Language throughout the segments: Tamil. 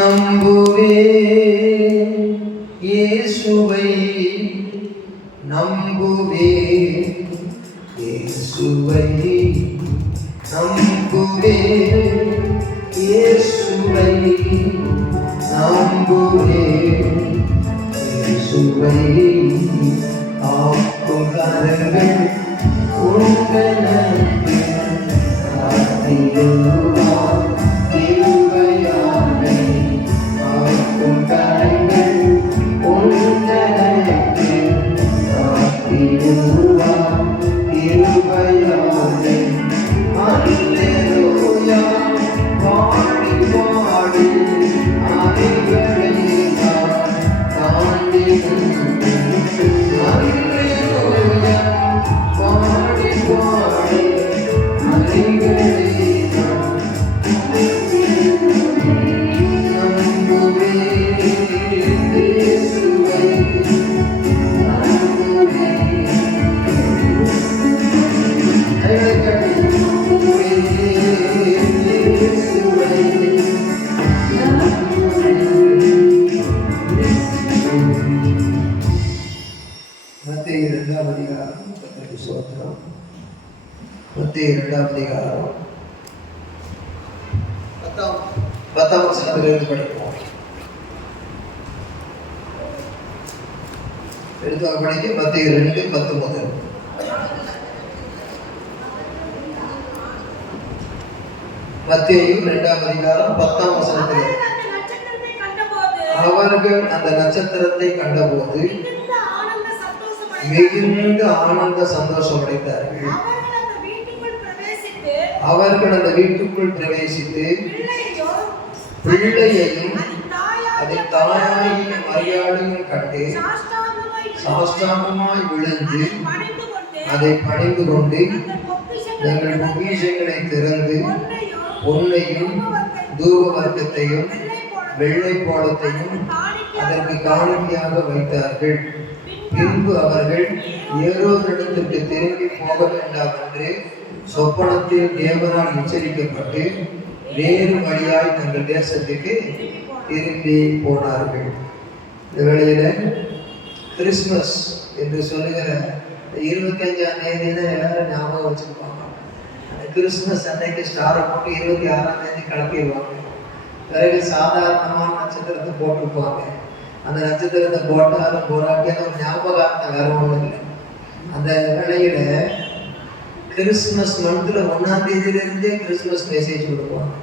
நம்புவே இயேசுவை நம்புவே இயேசுவை நம்புவே இயேசுவை நம்புவே இயேசுவை ஆக்கும் கரங்கள் உங்களுக்கு காத்திடுவார் கிருபையாலே ஆக்கும் கரங்கள் உங்களுக்கு காத்திடுவார் கிருபையாலே அல்லேலூயா பாடி பாடி ஆதிகளை தாண்டி அல்லேலூயா பாடி பாடி ஆதிகளை நம்புவே இயேசுவை நம்புவே மத்தேயு 2ஆம் அதிகாரம் 10ஆம் வசனத்திலிருந்து படிப்போம். எடுத்து படிக்க மத்தேயு 2:10 முதல். மத்தேயு 2ஆம் அதிகாரம் 10ஆம் வசனத்தில் அவர்கள் அந்த நட்சத்திரத்தை கண்டபோது மிகுந்த ஆனந்த சந்தோஷம் அடைந்தார்கள். அவர்கள் அந்த வீட்டுக்குள் பிரவேசித்து பிள்ளையையும் அதன் தாயாகிய மரியாதையும் கண்டு சாஷ்டாங்கமாய் விழுந்து அதை பணிந்து கொண்டு எங்கள் பொக்கிஷங்களை திறந்து பொன்னையும் தூப வர்க்கத்தையும் வெள்ளை போளத்தையும் அதற்கு காணிக்கையாக வைத்தார்கள். பின்பு அவர்கள் ஏரோதிடத்திற்கு திரும்பி போக வேண்டாம் என்று சொப்பனத்தில் தேவனால் எச்சரிக்கப்பட்டு வேறு வழியாய் தங்கள் தேசத்துக்கு திரும்பி போனார்கள். இந்த வேளையில கிறிஸ்துமஸ் என்று சொல்லுகிற 25ஆம் தேதி தான் எல்லாரும் ஞாபகம் வச்சிருப்பாங்க. கிறிஸ்துமஸ் அன்னைக்கு ஸ்டாரை போட்டு 26ஆம் தேதி கிளப்பிடுவாங்க. பிறகு சாதாரணமான நட்சத்திரத்தை போட்டிருப்பாங்க. அந்த நட்சத்திரத்தை போட்டாலும் போராட்டியாலும் ஒரு ஞாபகார்த்தம் வேற ஒன்றும் இல்லை. அந்த வேளையில கிறிஸ்துமஸ் மந்த்ல 1ஆம் தேதியிலிருந்தே கிறிஸ்துமஸ் மெசேஜ் விடுவாங்க.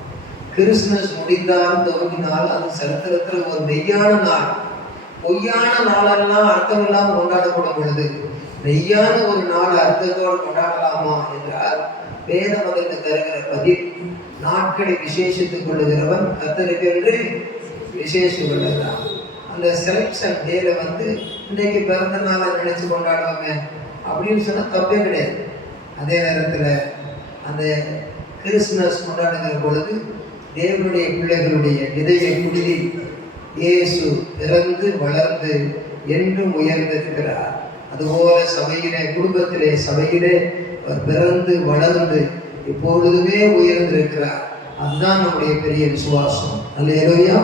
கிறிஸ்துமஸ் முடிந்தாலும் துவங்கினால் அது சரித்திரத்துல ஒரு மெய்யான நாள். பொய்யான நாளெல்லாம் அர்த்தம் இல்லாமல் கொண்டாடப்படும் பொழுது மெய்யான ஒரு நாள் அர்த்தத்தோடு கொண்டாடலாமா என்றால் வேத மதத்தை தருகிற பதில் நாட்களை விசேஷித்துக் கொள்ளுகிறவன் கர்த்தருக்கென்று விசேஷம் கொள்ளலாம். அந்த செலக்ஷன் டேல இன்றைக்கு பிறந்த நாளை நினைச்சு கொண்டாடுவாங்க அப்படின்னு சொன்னா தப்பே கிடையாது. அதே நேரத்தில் அந்த கிறிஸ்துமஸ் கொண்டாடுகிற பொழுது தேவனுடைய பிள்ளைகளுடைய இதய குடியில் இயேசு பிறந்து வளர்ந்து என்றும் உயர்ந்திருக்கிறார். அதுபோல சபையிலே குடும்பத்திலே சபையிலே அவர் பிறந்து வளர்ந்து இப்பொழுதுமே உயர்ந்திருக்கிறார். அதுதான் நம்முடைய பெரிய விசுவாசம். அல்லேலூயா.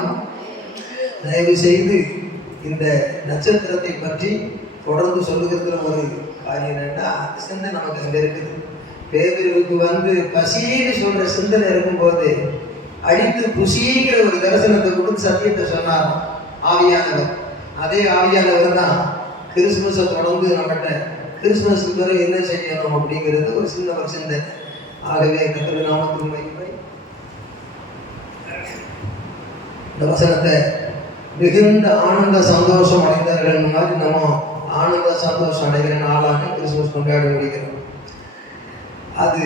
தயவு செய்து இந்த நட்சத்திரத்தை பற்றி தொடர்ந்து சொல்லுகிற ஒரு காரியம் என்னன்னா சிந்தனை நமக்கு அங்கே இருக்குது. பேதுருவுக்கு பசின்னு சொல்ற சிந்தனை இருக்கும்போது அடித்து புசிங்கிற ஒரு தரிசனத்தை கொடுத்து சத்தியத்தை சொன்னார் ஆவியானவர். அதே ஆவியானவர் தான் கிறிஸ்துமஸை தொடர்ந்து நம்மகிட்ட கிறிஸ்துமஸுக்கு பிறகு என்ன செய்யணும் அப்படிங்கிறது ஒரு சிந்தனை. ஆகவே கர்த்தருடைய நாமத்துக்கு மகிமை. இந்த வசனத்தை மிகுந்த ஆனந்த சந்தோஷம் அடைந்தார்கள் மாதிரி நம்ம ஆனந்த சந்தோஷம் அடைகிற நாளாக கிறிஸ்துமஸ் கொண்டாட முடிகிறோம். அது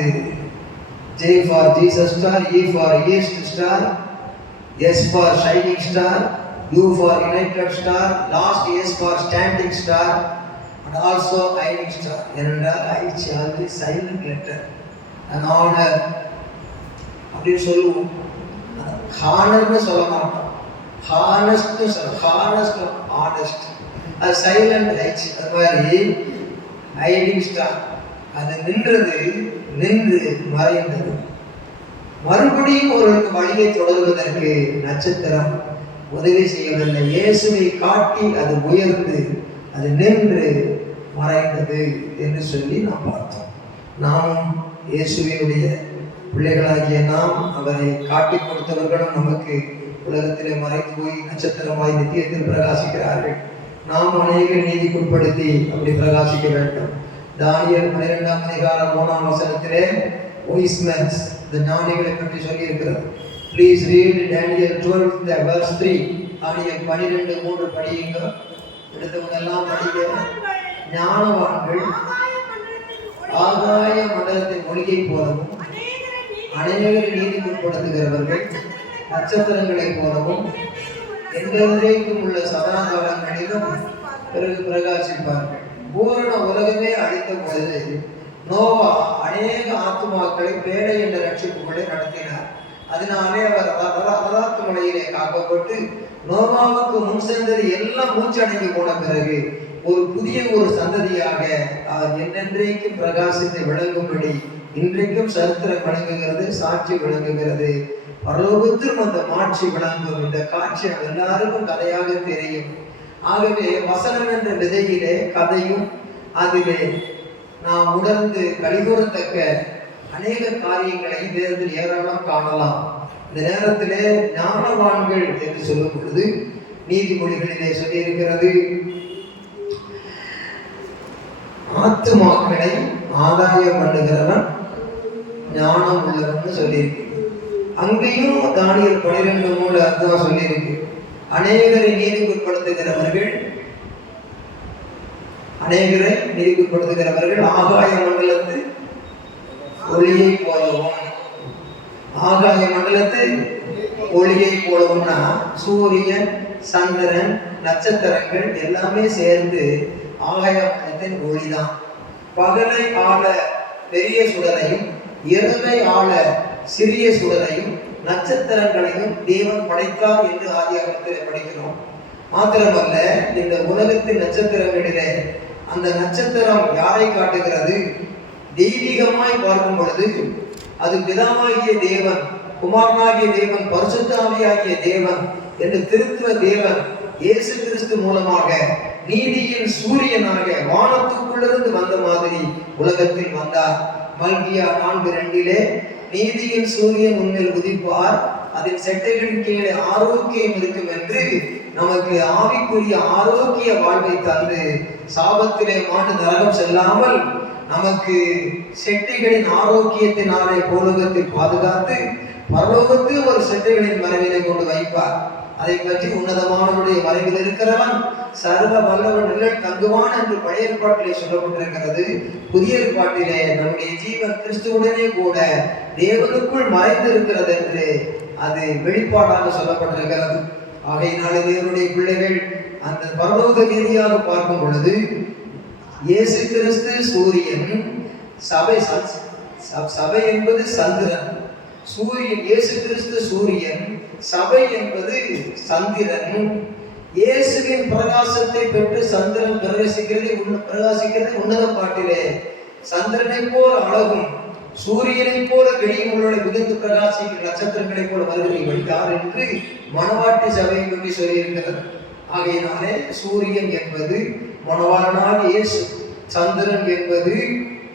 J for Jesus star, E for East star, S for shining star, U for united star, last S for standing star, and also hiding star. என்றால் I always silent letter, an honor அப்படின்னு சொல்லுவோம். ஹானர்னு சொல்ல மாட்டோம், ஹானஸ்ட்னு சொல்லுவோம். ஹானஸ்ட் ஆனஸ்ட், அது சைலண்ட் ஹைச். அது மாதிரி ஹைடிங் ஸ்டார், அது நின்று மறைந்தது. மறுபடியும் ஒருவருக்கு வழியை தொடர்வதற்கு நட்சத்திரம் உதவி செய்யவில்லை. இயேசுவை காட்டி அது உயர்ந்து அது நின்று மறைந்தது என்று சொல்லி நாம் பார்த்தோம். நாமும் இயேசுவினுடைய பிள்ளைகளாகிய நாம் அவரை காட்டி கொடுத்தவர்களும் நமக்கு உலகத்திலே மறைந்து போய் நட்சத்திரமாய் நித்தியத்தில் பிரகாசிக்கிறார்கள். நாம் அநேக நீதிக்குட்படுத்தி அப்படி பிரகாசிக்க வேண்டும். தானியேல் 12ஆம் அதிகாரம் 3ஆம் வசனத்திலே ஒய்ஸ்மென்ஸ் இந்த ஞானிகளை பற்றி சொல்லி இருக்கிறது. Please read Daniel 12 verse 3. தானியேல் 12:3 படியுங்க. எடுத்தவங்கெல்லாம் படிங்க. ஞானவான்கள் ஆகாய மண்டலத்தின் ஒளியை போலவும் அநேகரை நீதிக்குட்படுத்துகிறவர்கள் நட்சத்திரங்களைப் போலவும் என்றென்றைக்கும் உள்ள சதாகாலங்களிலும் பிறகு பிரகாசிப்பார்கள். பூரண உலகமே அழிந்த பொழுது நோவா அநேக ஆத்துமாக்களை பேடை என்ற ரட்சிப்புகளை நடத்தினார். அதனாலே அவர் அராத்து மலையிலே காக்கப்பட்டு நோவாவுக்கு முன் சந்ததி எல்லாம் மூச்சடங்கி போன பிறகு ஒரு புதிய சந்ததியாக அவர் என்றென்றைக்கும் பிரகாசித்து விளங்கும்படி இன்றைக்கும் சரித்திரம் விளங்குகிறது, சாட்சி விளங்குகிறது. பரலோகத்திலும் அந்த மாட்சி விளங்கும். இந்த காட்சி எல்லாருக்கும் கதையாக தெரியும். ஆகவே வசனம் என்ற விதையிலே கதையும் அதிலே நாம் உணர்ந்து கலிகூறத்தக்க அநேக காரியங்களை வேதத்தில் ஏராளம் காணலாம். இந்த நேரத்திலே ஞானவான்கள் என்று சொல்லும் பொழுது நீதிமொழிகளிலே சொல்லி இருக்கிறது, ஆத்துமாக்களை ஆதாயம் பண்ணுகிறவன் ஞானம் உள்ளவன் சொல்லியிருக்கு. அங்கேயும் தானியேல் 12:3 அர்த்தம் சொல்லியிருக்கு. அநேகரை நீதிக்குட்படுத்துகிறவர்கள் ஆகாய மண்டலத்து ஒளியை போலவும். ஆகாய மண்டலத்து ஒளியை போலவும்னா சூரியன், சந்திரன், நட்சத்திரங்கள் எல்லாமே சேர்ந்து ஆகாய மண்டலத்தின் ஒளிதான். பகலை ஆள பெரிய சுடரையும் இரவை ஆள சிறிய சுடரையும் நட்சத்திரங்களையும் தேவன் படைத்தார் என்று ஆதியாகமத்திலே படிக்கிறோம். மாத்திரமல்ல, இந்த உலகத்தின் நட்சத்திரங்களிலே அந்த நட்சத்திரம் யாரை காட்டுகிறது? தெய்வீகமாய் பார்க்கும் பொழுது அது பிதாவாகிய தேவன், குமாரனாகிய தேவன், பரிசுத்த ஆவியாகிய தேவன் என்று திருத்துவ தேவன் இயேசு கிறிஸ்து மூலமாக நீதியின் சூரியனாக வானத்துக்குள்ளிருந்து வந்த மாதிரி உலகத்தில் வந்தார். மல்கியா 4:2 நீதியின் சூரியன் உன்னில் உதிப்பார், அதன் செட்டைகளின் கீழே ஆரோக்கியம் இருக்கும் என்று நமக்கு ஆவிக்குரிய ஆரோக்கிய வாழ்வை தந்து சாபத்திலே மாண்டு நரகம் செல்லாமல் நமக்கு செட்டைகளின் ஆரோக்கியத்தினாலே பூலோகத்தில் பாதுகாத்து பரலோகத்தில் ஒரு செட்டைகளின் மறைவிலை கொண்டு வைப்பார். அதை பற்றி உன்னதமானவருடைய மறைவில் இருக்கிறவன் சர்வ வல்லவன் நிழல் தங்குவான் என்று பழைய ஏற்பாட்டிலே சொல்லப்பட்டிருக்கிறது. புதிய ஏற்பாட்டிலே நம்முடைய ஜீவன் கிறிஸ்துவுடனே கூட தேவனுக்குள் மறைந்திருக்கிறது என்று அது வெளிப்பாடாக சொல்லப்பட்டிருக்கிறது. ஆகையினாலே தேவனுடைய பிள்ளைகள் அந்த பரலோக ரீதியாக பார்க்கும் பொழுது இயேசு கிறிஸ்து சூரியன், சபை என்பது சந்திரன். சூரியன் இயேசு கிறிஸ்து சூரியன், சபை என்பது சந்திரன். இயேசுவின் பிரகாசத்தை பெற்று சந்திரன் பிரகாசிக்கிறது உன்னத பாட்டிலே. சந்திரனை போல அழகும் சூரியனை போல வெளியும் உள்ளவர்களை மிகுந்து பிரகாசிக்கும் நட்சத்திரங்களை போல வருகிறீர்கள் யார் என்று மணவாட்டி சபையை பற்றி சொல்லியிருக்கிறது. ஆகையினாலே சூரியன் என்பது மணவாளனாகிய இயேசு, சந்திரன் என்பது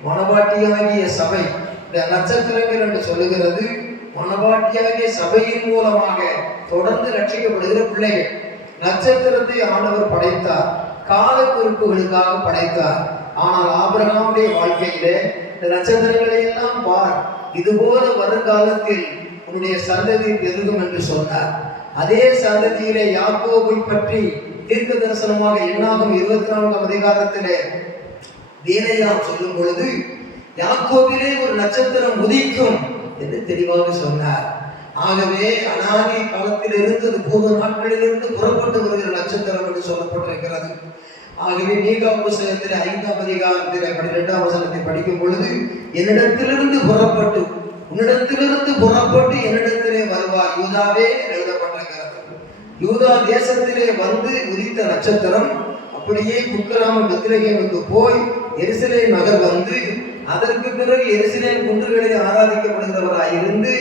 மணவாட்டியாகிய சபை. இந்த நட்சத்திரங்கள் என்று சொல்லுகிறது மணவாட்டியாகிய சபையின் மூலமாக தொடர்ந்து ரட்சிக்கப்படுகிற பிள்ளைகள். நட்சத்திரத்தை ஆண்டவர் படைத்தார், கால குறிப்புகளுக்காக படைத்தார். ஆனால் ஆபிரகாமுடைய வாழ்க்கையிலே இந்த நட்சத்திரங்களை எல்லாம் பார், இதுபோல வருங்காலத்தில் உன்னுடைய சந்ததி பெருகும் என்று சொன்னார். அதே சந்ததியிலே யாக்கோபை பற்றி தீர்க்க தரிசனமாக என்னாகும் 24ஆம் அதிகாரத்திலே வேலையாம் சொல்லும் பொழுது யாக்கோபிலே ஒரு நட்சத்திரம் உதிக்கும் என்று தெளிவாக சொன்னார். ஆகவே அநாதி காலத்தில் இருந்தது பூர்வ நாட்களிலிருந்து புறப்பட்டு வருகிற நட்சத்திரம் என்று சொல்லப்பட்டிருக்கிறது. ஆகவே மீகா புஸ்தகத்தில் 5ஆம் அதிகாரத்தில் 12ஆம் வசனத்தை படிக்கும் பொழுது என்னிடத்திலிருந்து புறப்பட்டு என்னிடத்திலே வருவார் யூதாவே எழுதப்பட்டிருக்கிறது. யூதா தேசத்திலே வந்து உதித்த நட்சத்திரம் அப்படியே குக்கிராம பெத்லகேமுக்கு போய் எருசலேம் நகர் வந்து அதற்கு பிறகு எருசலேம் குன்றுகளில் ஆராதிக்கப்படுகிறவராயிருந்து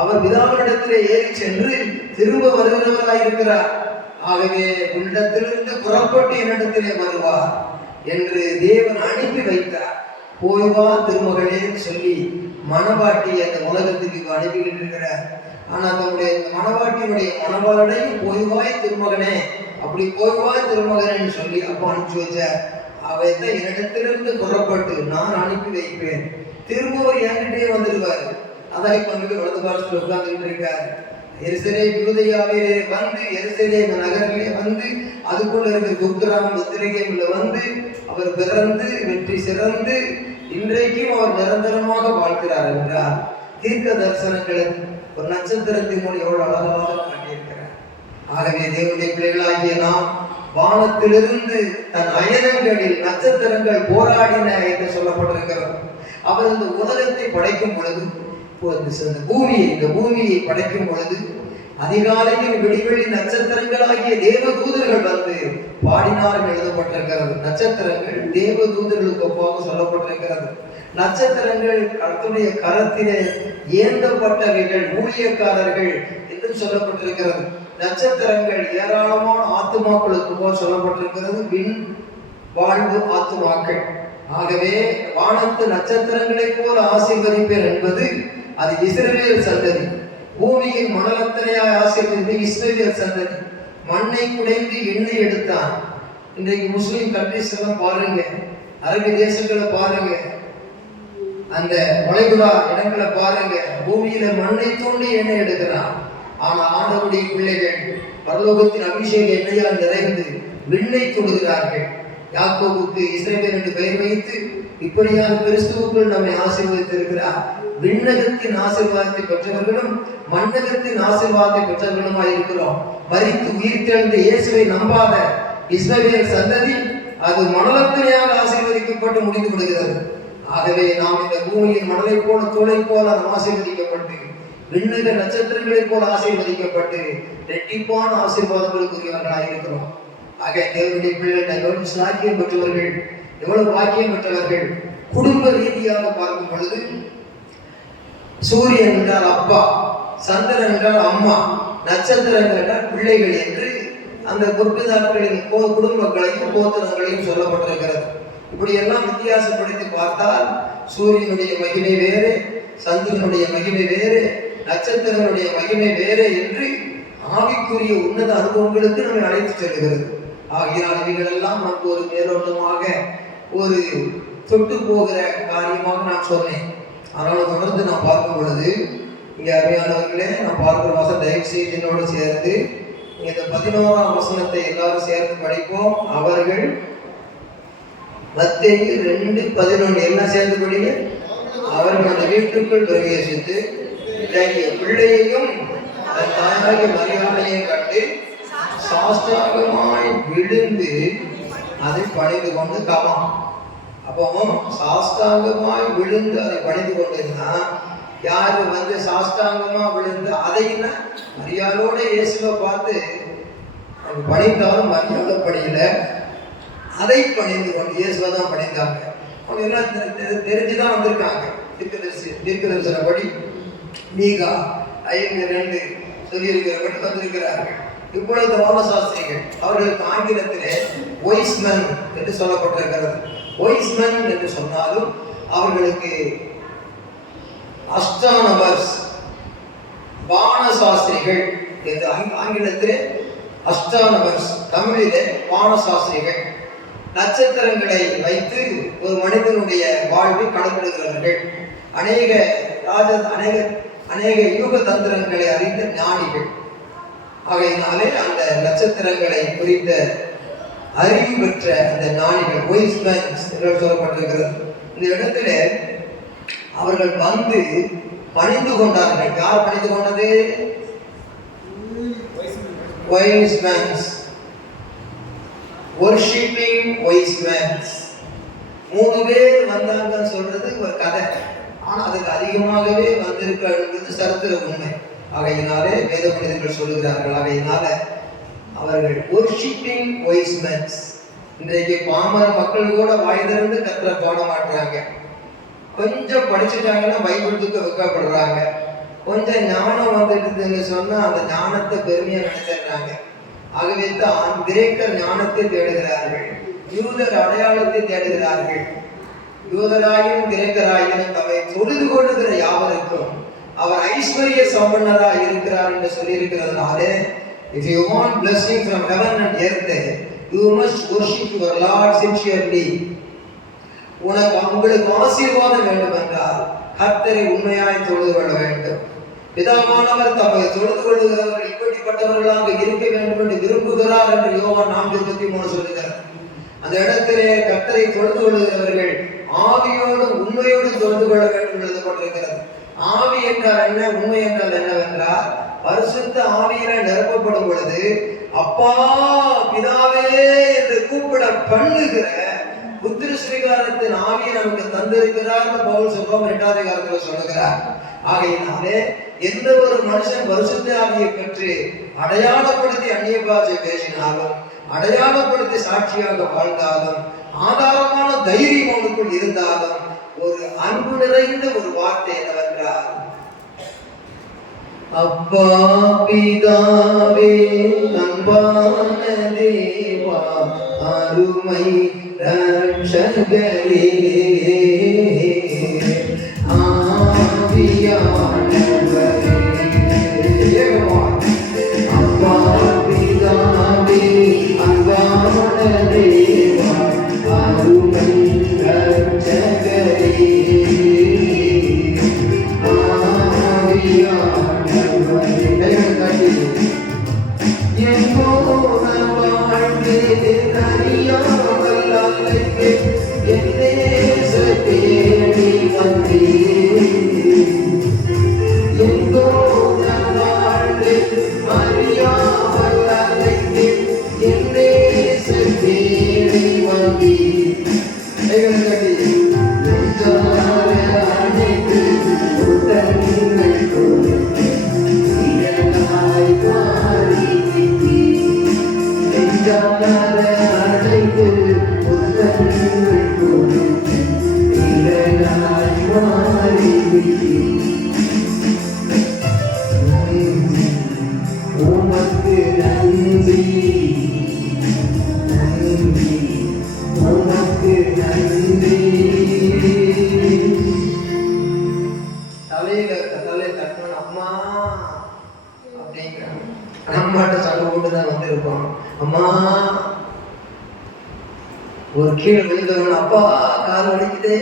அவர் பிதாவினிடத்திலே ஏறி சென்று திரும்ப வருகிறவராயிருக்கிறார். ஆகவே உள்ளத்திலிருந்து புறப்பட்டு என்னிடத்திலே வருவார் என்று தேவன் அனுப்பி வைத்தார். போய்வா திருமகளே சொல்லி மணவாட்டி அந்த உலகத்துக்கு அனுப்பிக்கிட்டு இருக்கிறார். ஆனா தன்னுடைய மணவாட்டியினுடைய மணவாளனையும் போய்வாய் திருமகனே, அப்படி போய்வாய் திருமகனேன்னு சொல்லி அப்போ அனுப்பிச்சு வச்சார். அவன் என்னிடத்திலிருந்து புறப்பட்டு நான் அனுப்பி வைப்பேன், திரும்பவும் என்கிட்டே வந்துடுவார். அதான் இப்ப வலது பாரத்தில் உட்கார்ந்துட்டு இருக்காரு. எருசலேம் யூதேயாவிலே வந்து, எருசலேம் நகரிலே வந்து, அதுக்குள்ள இருக்கிற குக்கிராம் பெத்லகேமிலே வந்து அவர் பிறந்து வெற்றி சிறந்து இன்றைக்கும் அவர் நிரந்தரமாக வாழ்கிறார் என்றால் தீர்க்க தரிசனங்களை ஒரு நட்சத்திரத்தின் மூலம் எவ்வளவு அழகாக காட்டியிருக்கிறார். ஆகவே தேவனுடைய பிள்ளைகளாகிய நாம் வானத்திலிருந்து தன் அயனங்களில் நட்சத்திரங்கள் போராடின என்று சொல்லப்பட்டிருக்கிறது. அவர் இந்த உலகத்தை படைக்கும் பொழுது, இந்த பூமியை படைக்கும் பொழுது அதிகாலையில் விடிவெளி நட்சத்திரங்களாகிய தேவ தூதர்கள் வந்து பாடினார்கள் எழுதப்பட்டிருக்கிறது. நட்சத்திரங்கள் தேவ தூதர்களுக்கு ஒப்பாக சொல்லப்பட்டிருக்கிறது. நட்சத்திரங்கள் கர்த்தருடைய கரத்திலே ஏந்தப்பட்டவைகள், ஊழியக்காரர்கள் என்று சொல்லப்பட்டிருக்கிறது. நட்சத்திரங்கள் ஏராளமான ஆத்துமாக்களுக்கு போல் சொல்லப்பட்டிருக்கிறது, விண் வாழ்வு ஆத்துமாக்கள். ஆகவே வானத்து நட்சத்திரங்களை போல ஆசீர்வதிப்பேன் என்பது அது இஸ்ரவேல் சந்ததி. பூமியின் மணலத்தனையாய் ஆசீர்வதித்து இஸ்ரவேல் சந்ததி. மண்ணை குடைந்து எண்ணெய் எடுத்தான். இன்றைக்கு முஸ்லீம் கண்ட்ரிஸ் எல்லாம் பாருங்க, அரபு தேசங்களை பாருங்க, அந்த வளைகுடா இடங்களை பாருங்க, பூமியில மண்ணை தோண்டி எண்ணெய் எடுக்கிறான். ஆனா ஆண்டவருடைய பிள்ளைகள் பரலோகத்தின் அபிஷேக எண்ணெயால் நிறைந்து விண்ணை தொடுகிறார்கள். யாக்கோபுக்கு இஸ்ரவேல் என்று பெயர் வைத்து இப்படியாக கிறிஸ்துவுக்குள் நம்மை ஆசீர்வதித்திருக்கிறார். விண்ணகத்தின் ஆசீர்வாதத்தை பெற்றவர்களும் மண்ணகத்தின் ஆசீர்வாதத்தை பெற்றவர்களுமாய் இருக்கிறோம். மரித்து உயிர் தெழுந்த இயேசுவை நம்பாத இஸ்ரவேல் சந்ததி அது மணலத்தினையாக ஆசீர்வதிக்கப்பட்டு முடிந்து விடுகிறது. ஆகவே நாம் இந்த பூமியின் மணலை போல தோலை போல நாம் ஆசீர்வதிக்கப்பட்டு விண்ணக நட்சத்திரங்களை போல ஆசீர்வதிக்கப்பட்டு ரெட்டிப்பான ஆசீர்வாதங்களுக்குரியவர்களாக இருக்கிறோம். ஆக தேவனுடைய பிள்ளைகள் எவ்வளவு சாக்கியம் பெற்றவர்கள், எவ்வளவு வாக்கியம் பெற்றவர்கள். குடும்ப ரீதியாக பார்க்கும் பொழுது சூரியன் என்றால் அப்பா, சந்திரன் என்றால் அம்மா, நட்சத்திரங்கள் என்றால் பிள்ளைகள் என்று அந்த குருபிதாக்களின் குடும்பங்களையும் கோத்திரங்களையும் சொல்லப்பட்டிருக்கிறது. இப்படி எல்லாம் வித்தியாசப்படுத்தி பார்த்தால் சூரியனுடைய மகிமை வேறு, சந்திரனுடைய மகிமை வேறு, நட்சத்திரனுடைய மகிமை வேறு என்று ஆவிக்குரிய உன்னத அனுபவங்களுக்கு நம்மை அழைத்து செல்கிறது. ஆகியால் இவைகள் எல்லாம் நமக்கு ஒரு மேலோட்டமாக ஒரு தொட்டு போகிற காரியமாக நான் சொன்னேன். அதனால தொடர்ந்து நான் பார்க்கும் பொழுது இங்கே அருமையானவர்களே, நான் பார்க்கிற வசனம் தயவு செய்து என்னோடு சேர்ந்து இந்த 11ஆம் வசனத்தை எல்லாரும் சேர்ந்து படிப்போம். அவர்கள் மத்தேயு 2:11 எல்லாம் சேர்ந்து படிங்க. அவர்கள் அந்த வீட்டுக்குள் பிரவேசித்து பிள்ளையையும் தன் தாயாகிய மரியாதையும் கண்டு சாஷ்டாங்கமாய் விழுந்து அதை பணிந்து கொண்டு கமாம். அப்போ சாஷ்டாங்கமாய் விழுந்து அதை பணிந்து கொண்டிருந்தா யாரு வந்து சாஷ்டாங்கமா விழுந்து அதையும் மரியாதையோட இயேசுவை பார்த்து பணிந்தாலும் மரியாதை பணியில அதை பணிந்து கொண்டு இயேசுவை தான் பணிந்தாங்க. அவங்க எல்லாம் தெரிஞ்சுதான் வந்திருக்காங்க. தீர்க்கதரிசனப்படி மீகா 5:2 சொல்லியிருக்கிறபடி வந்திருக்கிறார்கள். இப்பொழுது வானசாஸ்திரிகள் அவர்களுக்கு ஆங்கிலத்திலே ஒய்ஸ்மன் என்று சொல்லப்பட்டிருக்கிறது. ஒய்ஸ்மன் என்று சொன்னாலும் அவர்களுக்கு அஸ்ட்ரானமர்ஸ், வானசாஸ்திரிகள் என்று ஆங்கிலத்திலே அஸ்ட்ரானமர்ஸ், தமிழிலே வானசாஸ்திரிகள். நட்சத்திரங்களை வைத்து ஒரு மனிதனுடைய வாழ்வை கணக்கிடுகிறவர்கள். அநேக யூக தந்திரங்களை அறிந்த ஞானிகள். ஆகையினாலே அந்த நட்சத்திரங்களை குறித்த அறிவு பெற்ற அந்த ஞானிகள் ஒய்ஸ்மேன்ஸ் என்று சொல்லப்பட்டிருக்கிறது. இந்த இடத்துல அவர்கள் வந்து பணிந்து கொண்டார்கள். யார் பணிந்து கொண்டது? ஒய்ஸ்மேன்ஸ், வொர்ஷிப்பிங் ஒய்ஸ்மேன்ஸ். 3 பேர் வந்தாங்கன்னு சொல்றது ஒரு கதை. ஆனால் அதுக்கு அதிகமாகவே வந்திருக்கிறது சரித்திர உண்மை. ஆகையினாலே வேத மனிதர்கள் சொல்லுகிறார்கள். ஆகையினால அவர்கள் வொர்ஷிப்பிங் ஒய்ஸ்மேன்ஸ். இன்றைக்கு பாமர மக்கள் கூட வாய் திறந்து கர்த்தரை பாட மாட்டாங்க. கொஞ்சம் படிச்சுட்டாங்கன்னா பைபிளுக்கு வெக்கப்படுறாங்க. கொஞ்சம் ஞானம் வந்துட்டுதுன்னு சொன்னா அந்த ஞானத்தை பெருமையா நினைச்சிடுறாங்க. ஆகவே தான் கிரேக்கர் ஞானத்தை தேடுகிறார்கள், யூதர் அடையாளத்தை தேடுகிறார்கள். யூதராயும் கிரேக்கராயும் தம்மை தொழுது கொள்ளுகிற யாவருக்கும் அவர் ஐஸ்வர்ய சம்பன்னராக இருக்கிறார் என்று சொல்லி இருக்கிறதுனாலே, if you want blessing from heaven and earth, you must worship your Lord sincerely. உங்களுக்கு ஆசீர்வாதம் வேண்டும் என்றால் கர்த்தரை உண்மையாய் தொழுது கொள்ள வேண்டும். பிதாவானவர் தம்மை தொழுது கொள்ளுகிறவர்கள் இப்படிப்பட்டவர்களாக இருக்க வேண்டும் என்று விரும்புகிறார் என்று யோவான் 4:23 சொல்லுகிறார். அந்த இடத்திலே கர்த்தரை தொழுது கொள்ளுகிறவர்கள் ஆவியோடும் உண்மையோடு தொழுது கொள்ள வேண்டும் என்று எழுதப்பட்டிருக்கிறது. ஆவி என்றால் என்ன, உண்மை என்றால் என்னவென்றால், பரிசுத்த ஆவியில நிரப்பப்படும் பொழுது அப்பா பிதாவே என்று கூப்பிட பண்ணுகிற புத்திர ஸ்ரீகாரத்தின் ஆவியை நமக்கு தந்திருக்கிறார் பவுல் சொல்றோம் 2ஆம் அதிகாரத்தில் சொல்லுகிறார். ஆகையினாலே எந்த ஒரு மனுஷன் பரிசுத்த ஆவியை பெற்று அடையாளப்படுத்தி அந்நிய பாஷை பேசினாலும், அடையாளப்படுத்தி சாட்சியாக வாழ்ந்தாலும், ஆதாரமான தைரியம் அவனுக்குள் இருந்தாலும், ஒரு அன்பு நிறைந்த ஒரு வார்த்தை என்னவென்றால், அப்பா பிதாவே அன்பான தேவா அருமை ரட்சகரே ஆவியானவரே, அப்பா பிதாவே அன்பான தேவா அருமை ரட்சகரே நம்மாட்ட சண்டை போட்டுதான் வந்திருக்கோம். அம்மா ஒரு கீழே விழுந்தவன் அப்பா கால் வலிக்குதே,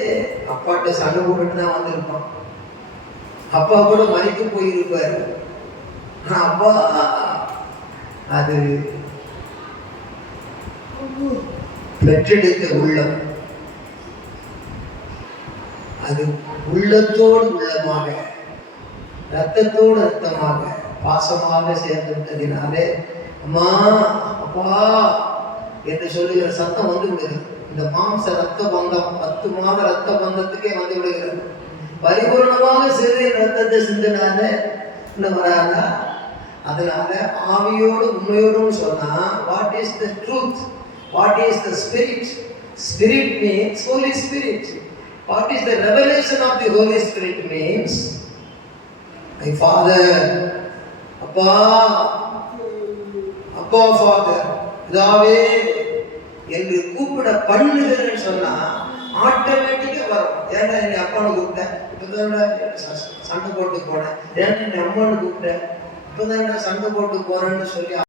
அப்பாட்ட சண்டை போட்டுட்டு தான் வந்திருக்கோம். அப்பா கூட மறித்து போயிருப்பாரு. அப்பா அது பெற்றெடுத்த உள்ளம், அது உள்ளத்தோடு உள்ளமாக, ரத்தத்தோடு ரத்தமாக, பாசமாக சேர்ந்து விட்டதினாலே அம்மா அப்பா என்று சொல்லுகிற சத்தம் வந்து விடுகிறது. இந்த மாம்ச ரத்த பந்தம் 10 மாத ரத்த பந்தத்துக்கே வந்து விடுகிறது. பரிபூர்ணமாக சிறிய ரத்தத்தை சிந்தினால இன்னும் வராதா? அதனால ஆவியோடு உண்மையோடும் சொன்னா, what is the truth, what is the spirit? Spirit means holy spirit. What is the revelation of the holy spirit means, my father, அப்பா அப்பா ஃபாதர், பிதாவே என்று கூப்பிட பண்ணுகிறேன்னு சொன்னா ஆட்டோமேட்டிக்கா வரும். ஏன்னா என்னை அப்பான்னு கூப்பிட்டேன், இப்பதான் சண்டை போட்டு போனேன், ஏன்னா என்னை அம்மான்னு கூப்பிட்டேன், இப்பதான் சண்டை போட்டு போறேன்னு சொல்லி